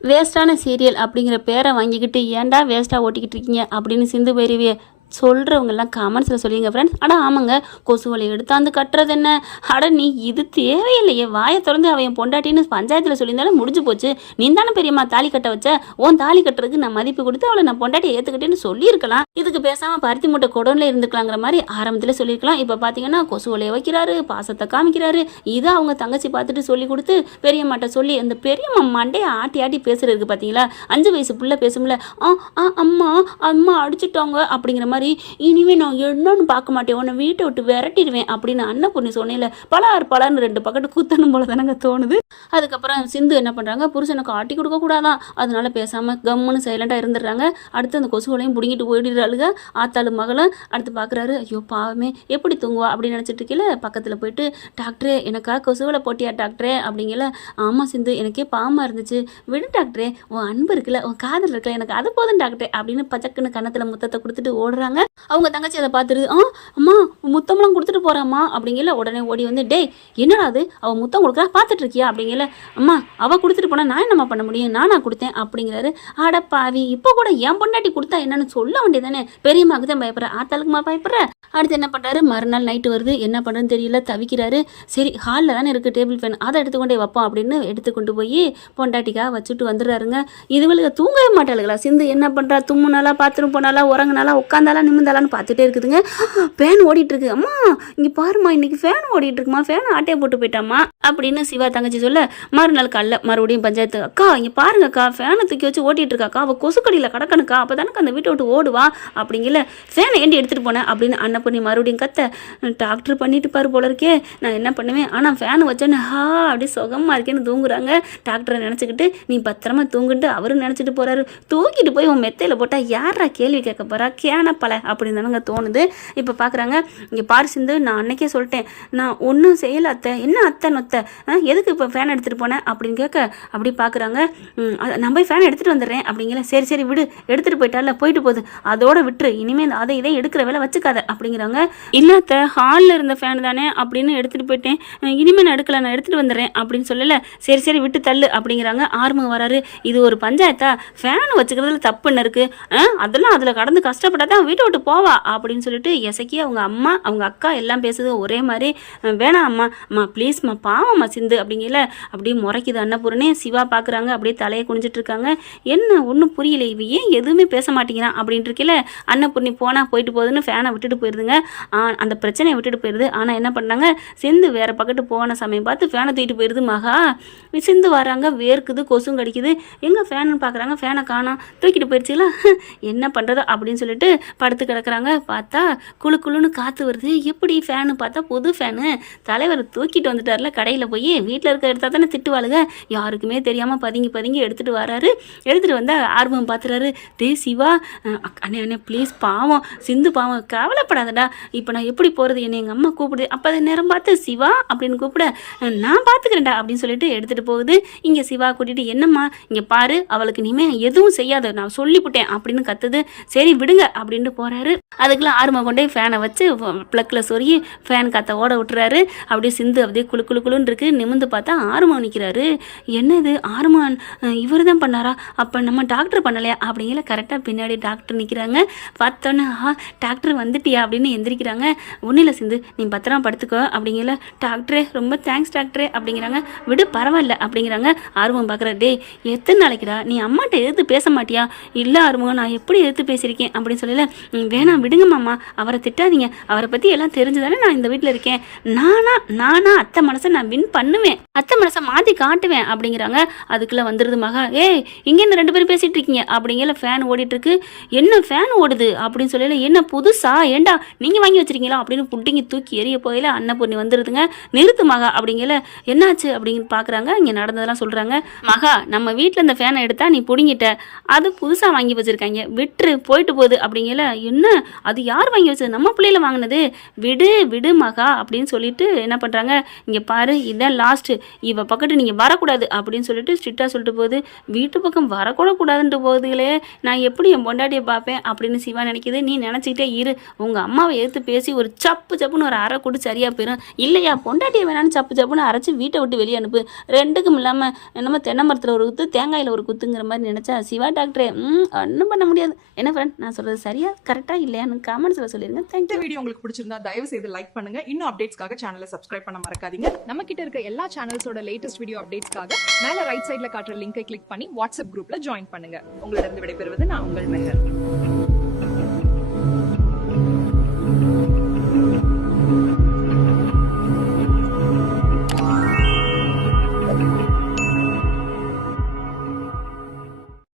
வேஸ்ட்டான serial அப்படிங்கிற பேரை வாங்கிக்கிட்டு ஏன்டா வேஸ்ட்டாக ஓட்டிக்கிட்டு இருக்கீங்க அப்படின்னு சிந்து பைரவியை சொல்கிறவங்கெல்லாம் கமெண்ட்ஸில் சொல்லிங்க ஃப்ரெண்ட்ஸ். ஆனால் ஆமாங்க, கொசு வலையை எடுத்தாந்து கட்டுறது என்ன? நீ இது தேவையில்லையே, வாயை திறந்து அவன் பொண்டாட்டின்னு பஞ்சாயத்தில் சொல்லியிருந்தாலும் முடிஞ்சு போச்சு. நீ தானே பெரியம்மா தாலி கட்ட வச்ச, உன் தாலி கட்டுறதுக்கு நான் மதிப்பு கொடுத்து அவளை நான் பொண்டாட்டியை ஏற்றுக்கிட்டேன்னு சொல்லியிருக்கலாம். இதுக்கு பேசாமல் பருத்தி மூட்டை குடோனில் இருந்துக்கலாங்கிற மாதிரி ஆரம்பத்தில் சொல்லியிருக்கலாம். இப்போ பார்த்தீங்கன்னா கொசு வலையை வைக்கிறாரு, பாசத்தை காமிக்கிறாரு. இதை அவங்க தங்கச்சி பார்த்துட்டு சொல்லி கொடுத்து பெரியம்மாட்ட சொல்லி அந்த பெரியம்மா மண்டையை ஆட்டி ஆட்டி பேசுறதுக்கு பார்த்தீங்களா, 5 வயசு பிள்ளை பேசும்ல, அம்மா அம்மா அடிச்சுட்டாங்க அப்படிங்கிற மாதிரி, இனிமே நான் என்னன்னு பார்க்க மாட்டேன், உன்னை வீட்டை விட்டு விரட்டிடுவேன் அப்படின்னு அன்னபூர்ணி சொன்னேல, பலார்னு 2 பக்கெட்டு குத்தணும் போல தானங்க தோணுது. அதுக்கப்புறம் சிந்து என்ன பண்ணுறாங்க, புருஷனுக்கு ஆட்டி கொடுக்க கூடாதான், அதனால பேசாமல் கம்முன்னு சைலண்டாக இருந்துடுறாங்க. அடுத்து அந்த கொசுவலையும் பிடிங்கிட்டு போயிடுறாளுங்க ஆத்தாளு மகளும். அடுத்து பார்க்குறாரு, ஐயோ பாவமே எப்படி தூங்குவா அப்படின்னு நினச்சிட்டு இருக்கல, பக்கத்தில் போயிட்டு டாக்டரே எனக்காக கொசுவலை போட்டியா டாக்டரே அப்படிங்கல. ஆமாம் சிந்து, எனக்கே பாவமாக இருந்துச்சு, விடு டாக்டரே, உன் அன்பு இருக்குல்ல, உன் காதல் இருக்குல்ல, எனக்கு அது போதும் டாக்டரே அப்படின்னு பச்சக்குன்னு கன்னத்தில் முத்தத்தை கொடுத்துட்டு ஓடுறாங்க. அவங்க தங்கச்சி அதை பார்த்துட்டு, அம்மா முத்தம்லாம் கொடுத்துட்டு போறாம்மா அப்படிங்கல. உடனே ஓடி வந்து, டேய் என்னடா அது, அவள் முத்தம் கொடுக்குறா பார்த்துட்டு இருக்கியா அப்படிங்கல. அம்மா அவள் கொடுத்துட்டு போனா நான் என்னம்மா பண்ண முடியும், நானா கொடுத்தேன் அப்படிங்கிறாரு. அடப்பாவி, இப்போ கூட என் பொண்டாட்டி கொடுத்தா என்னன்னு சொல்ல வேண்டியதானே, பெரியம்மாக்கு தான் பயப்படுற, ஆத்தாளுக்குமா பயப்படுற. அடுத்து என்ன பண்ணுறாரு, மறுநாள் நைட்டு வருது, என்ன பண்ணுறதுன்னு தெரியல, தவிக்கிறாரு. சரி ஹாலில் தானே இருக்குது டேபிள் ஃபேன், அதை எடுத்துக்கொண்டே வைப்போம் அப்படின்னு எடுத்துக்கொண்டு போய் பொண்டாட்டிக்காக வச்சுட்டு வந்துடுறாருங்க. இதுவளுக்கு தூங்கவே மாட்டாளுங்களா, சிந்து என்ன பண்ணுறா, தும்முனாலா பாத்ரூம் போனாலா உறங்குனாலா உட்காந்தாலா நிமிந்தாலான்னு பார்த்துட்டே இருக்குதுங்க. ஃபேன் ஓடிட்டு இருக்கு, அம்மா இங்கே பாருமா இன்னைக்கு ஃபேன் ஓடிட்டு இருக்குமா, ஃபேன் ஆட்டையை போட்டு போயிட்டாமா அப்படின்னு சிவா தங்கச்சி சொல்ல, மறுநாள் காலைல மறுபடியும் பஞ்சாயத்து, அக்கா இங்கே பாருங்கக்கா ஃபேனை தூக்கி வச்சு ஓட்டிட்டு இருக்காக்கா, அவள் கொசுக்கடியில் கிடக்கணுக்கா, அப்போ தானக்கா அந்த வீட்டை விட்டு ஓடுவா அப்படிங்கல. ஃபேனை ஏண்டி எடுத்துகிட்டு போனேன் அப்படின்னு அன்னப்பண்ணி மறுபடியும் கத்த, டாக்டர் பண்ணிட்டு பாரு போல இருக்கே, நான் என்ன பண்ணுவேன், ஆனால் ஃபேன் வச்சோன்னே அப்படி சுகமாக இருக்கேன்னு தூங்குறாங்க. டாக்டரை நினச்சிக்கிட்டு நீ பத்திரமா தூங்குட்டு அவரும் நினச்சிட்டு போகிறாரு. தூக்கிட்டு போய் உன் மெத்தையில் போட்டால் யாரா கேள்வி கேட்க போகிறா, கேனப்பல அப்படின்னு தானங்க தோணுது. இப்போ பார்க்குறாங்க, இங்கே பாரு சிந்து, நான் அன்னைக்கே சொல்லிட்டேன், நான் ஒன்றும் செய்யலை அத்தை, என்ன அத்தை நொத்த, எதுக்கு இப்போ ஃபேன் எடுத்துகிட்டு போனேன் அப்படின்னு கேட்க, அப்படி பார்க்குறாங்க. நான் போய் ஃபேன் எடுத்துகிட்டு வந்துடுறேன் அப்படிங்கிற. சரி சரி விடு, எடுத்துகிட்டு போயிட்டால போயிட்டு போகுது, அதோட விட்டுரு, இனிமேல் அதை இதை எடுக்கிற வேலை வச்சுக்காத அப்படிங்கிறாங்க. இல்லை அத்தை ஹாலில் இருந்த ஃபேன் தானே அப்படின்னு எடுத்துகிட்டு போயிட்டேன், இனிமேல் நான் எடுக்கல, நான் எடுத்துகிட்டு வந்துடுறேன் அப்படின்னு சொல்லலை. சரி சரி விட்டு தள்ளு அப்படிங்கிறாங்க. ஆர்வம் வராரு, இது ஒரு பஞ்சாயத்தா, ஃபேன் வச்சுக்கிறதுல தப்புன்னு இருக்குது, அதெல்லாம் அதில் கடந்து கஷ்டப்பட்டா தான் வீட்டை விட்டு போவா அப்படின்னு சொல்லிட்டு எசக்கி அவங்க அம்மா அவங்க அக்கா எல்லாம் பேசுது ஒரே மாதிரி. வேணாம் அம்மா ப்ளீஸ்மா, பாவம்மா சிந்து அப்படிங்கல. அப்படியே முறைக்குது அன்னபூர்ணே. சிவா பார்க்குறாங்க, அப்படியே தலையை குனிஞ்சிட்டு இருக்காங்க. என்ன ஒன்றும் புரியல, இவ ஏன் எதுவுமே பேச மாட்டேங்கிறான் அப்படின்ட்டு இருக்கல. அன்னபூர்ணி போனால் போயிட்டு போகுதுன்னு ஃபேனை விட்டுட்டு போயிருதுங்க. அந்த பிரச்சனையை விட்டுட்டு போயிடுது. ஆனால் என்ன பண்ணாங்க, சிந்து வேற பக்கத்து போன சமயம் பார்த்து ஃபேனை தூக்கிட்டு போயிடுது. மகா சிந்து வராங்க, வேர்க்குது, கொசும் கடிக்குது, எங்கே ஃபேனு பார்க்குறாங்க, ஃபேனை காணோம், தூக்கிட்டு போயிடுச்சுங்களா, என்ன பண்ணுறது அப்படின்னு சொல்லிட்டு படுத்து கிடக்குறாங்க. பார்த்தா குழுன்னு காற்று வருது. எப்படி ஃபேனு பார்த்தா புது ஃபேனு, தலைவர் தூக்கிட்டு வந்துட்டார்ல கடையில் போய், வீட்டில் இருக்க எடுத்தால் தானே திட்டுவாளுங்க, யாருக்குமே தெரியாமல் பதுங்கி எடுத்துகிட்டு வராரு. எடுத்துகிட்டு வந்தால் ஆர்வம் பார்த்துறாரு. சிவா அண்ணே ப்ளீஸ், பாவம் சிந்து பாவம், கவலைப்படாதடா, இப்போ நான் எப்படி போகிறது, என்னை எங்கள் அம்மா கூப்பிடுது, அப்போ அதை நேரம் பார்த்து சிவா அப்படின்னு கூப்பிட, நான் பார்த்துக்கிறேன்டா அப்படின்னு சொல்லிட்டு எடுத்துகிட்டு போகுது. இங்கே சிவா கூட்டிகிட்டு, என்னம்மா இங்கே பாரு, அவளுக்கு இனிமேல் எதுவும் செய்யாத, நான் சொல்லிவிட்டேன் அப்படின்னு கத்துது. சரி விடுங்க அப்படின்ட்டு போகிறாரு. அதுக்கெல்லாம் ஆர்வம் கொண்டே ஃபேனை வச்சு ப்ளக்கில் சொருகி ஃபேன் காற்றை ஓட விட்டுறாரு. அப்படியே சிந்து அப்படியே குழுன்னு இருக்கு. நிமிந்து பார்த்தா ஆர்வம் நிற்கிறாரு. என்னது ஆர்வம், இவர் தான் பண்ணாரா, அப்போ நம்ம டாக்டர் பண்ணலையா அப்படிங்கிற. கரெக்டாக பின்னாடி டாக்டர் நிற்கிறாங்க. பார்த்தோன்னே டாக்டர் வந்துட்டியா அப்படின்னு எந்திரிக்கிறாங்க. ஒன்றும் இல்லை சிந்து, நீ பத்திரமா படுத்துக்கோ அப்படிங்கிற. டாக்டரே ரொம்ப தேங்க்ஸ் டாக்டரே அப்படிங்கிறாங்க. விடு பரவாயில்ல அப்படிங்கிறாங்க. ஆர்வம் பார்க்குற, டே எத்தனை நாளைக்குடா நீ அம்மாட்ட எதிர்த்து பேச மாட்டியா, இல்லை ஆர்வம் நான் எப்படி எதிர்த்து பேசியிருக்கேன் அப்படின்னு சொல்லல. வேணாம் விடுங்க மாமா, அவரை திட்டாதீங்க, அவரை பற்றி எல்லாம் தெரிஞ்சுதானே நான் இந்த வீட்டில் இருக்கேன், நானா அத்தை மனசை நான் வின் பண்ணுவேன், அத்தை மனசை மாற்றி காட்டுவேன் அப்படிங்கிறாங்க. அதுக்குள்ளே வந்துடுது மகா. ஏய் இங்கே இந்த 2 பேரும் பேசிகிட்டு இருக்கீங்க அப்படிங்கிற. ஃபேன் ஓடிட்டுருக்கு. என்ன ஃபேன் ஓடுது அப்படின்னு சொல்லல. என்ன புதுசா, ஏண்டா நீங்கள் வாங்கி வச்சிருக்கீங்களா அப்படின்னு புட்டிங்கி தூக்கி எரிய போயில அன்னபூர்ணி வந்துடுதுங்க. நிறுத்து மகா அப்படிங்கல. என்னாச்சு அப்படின்னு பார்க்குறாங்க. இங்கே நடந்ததெல்லாம் சொல்கிறாங்க. மகா நம்ம வீட்டில் இந்த ஃபேனை எடுத்தா நீ பிடிங்கிட்ட, அது புதுசாக வாங்கி வச்சுருக்காங்க, விட்டுரு போயிட்டு போகுது அப்படிங்கல. என்ன அது யார் வாங்கி வச்சது, நம்ம பிள்ளையில வாங்கினது, விடு விடு மகா அப்படின்னு சொல்லிட்டு என்ன பண்ணுறாங்க, இங்கே பாரு இதான் லாஸ்ட்டு, இவ பக்கத்து நீங்கள் வரக்கூடாது அப்படின்னு சொல்லிட்டு ஸ்ட்ரிக்டாக சொல்லிட்டு போகுது. வீட்டு பக்கம் வரக்கூட கூடாதுன்ட்டு போகுதுகளே, நான் எப்படி என் பொண்டாட்டியை பார்ப்பேன் அப்படின்னு சிவா நினைக்கிது. நீ நினச்சிக்கிட்டே இரு, உங்கள் அம்மாவை எடுத்து பேசி ஒரு சப்புன்னு ஒரு அரை கூட்டு சரியாக போயிடும். இல்லையா பொண்டாட்டியை வேணான்னு சப்புன்னு அரைச்சி வீட்டை விட்டு வெளியே அனுப்பு. ரெண்டுக்கும் இல்லாமல் என்னமோ தென்னை மரத்தில் ஒரு குத்து தேங்காயில் ஒரு குத்துங்கிற மாதிரி நினச்சா சிவா டாக்டரே ஒன்றும் பண்ண முடியாது. என்ன ஃப்ரெண்ட், நான் சொல்கிறது சரியா கரெக்டாக இல்லையான்னு கமெண்ட்ஸில் சொல்லிடுங்க. தேங்க்யூ. வீடியோ உங்களுக்கு பிடிச்சிருந்தா தயவு செய்து லைக் பண்ணுங்க. இன்னும் அப்டேட்ஸ்க்காக சேனலை சப்ஸ்கிரைப் பண்ண மறக்காதீங்க. நம்ம கிட்ட இருக்க எல்லா சேனல்ஸோட லேட்டஸ்ட் வீடியோ அப்டேட்ஸ்க்காக மேல ரைட் சைடுல காட்டுற லிங்கை கிளிக் பண்ணி வாட்ஸ்அப் குரூப்ல ஜாயின் பண்ணுங்க. உங்களிடம் விடைபெறுவது நான் உங்கள் மெஹர்.